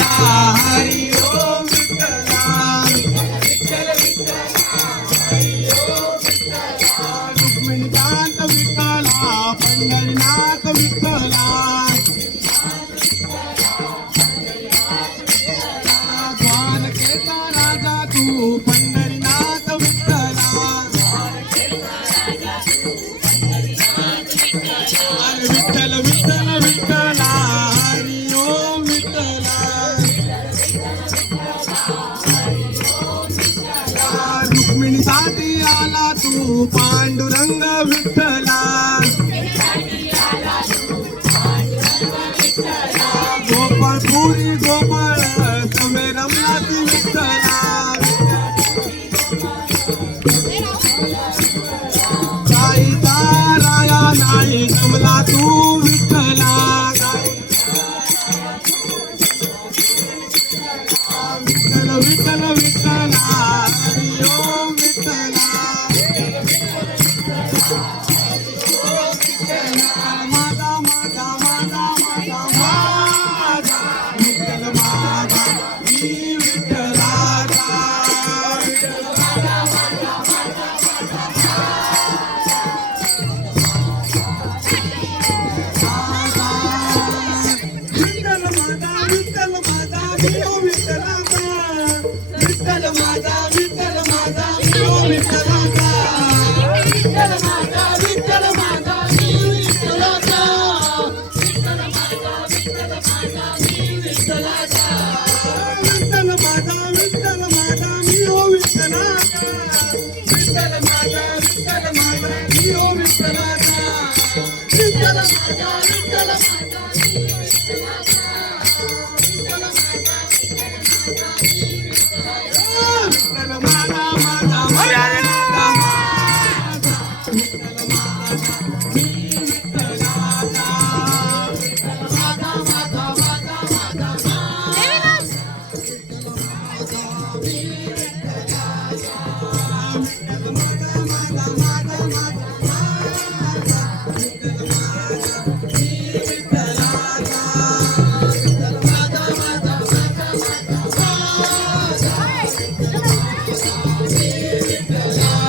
हरी ओम विठ्ठला विठ्ठल विठ्ठला हरी ओम विठ्ठला रुक्मिणीकांत विठ्ठला पंढरीनाथ विठ्ठला द्वारकेचा राजा तू पंढरीनाथ विठ्ठला विठ्ठल विठ्ठल विठ्ठला हरी ओम विठ्ठला रुक्मिणीसाठी आला तू पांडुरंग विठ्ठला गोपाळपुरी गोपाळ समे रमला तू विठ्ठला गाईचा राया नाही जमला तू विठ्ठला विठ्ठल विठ्ठल विठ्ठला हरी ओम विठ्ठला माझा माझा माझा माझा माझा विठ्ठल माझा मी विठ्ठलाचा विठ्ठल माझा विठ्ठल माझा मी हो विठ्ठलाचा विठ्ठल माझा विठ्ठल माझा मी हो विठ्ठलाचा विठ्ठल माझा विठ्ठल माझा मी विठ्ठलाचा विठ्ठल माझा विठ्ठल माझा मी विठ्ठलाचा विठ्ठल माझा विठ्ठल माझा मी हो विठ्ठलाचा विठ्ठल माझा विठ्ठल माझा मी हो विठ्ठलाचा विठ्ठल माझा विठ्ठल माझा मी विठ्ठलाचा विठ्ठल माझा विठ्ठल माझा मी विठ्ठलाचा विठ्ठल माझा माझा माझा विठ्ठल माझा मी विठ्ठलाचा विठ्ठल माझा माझा माझा माझा विठ्ठल माझा मी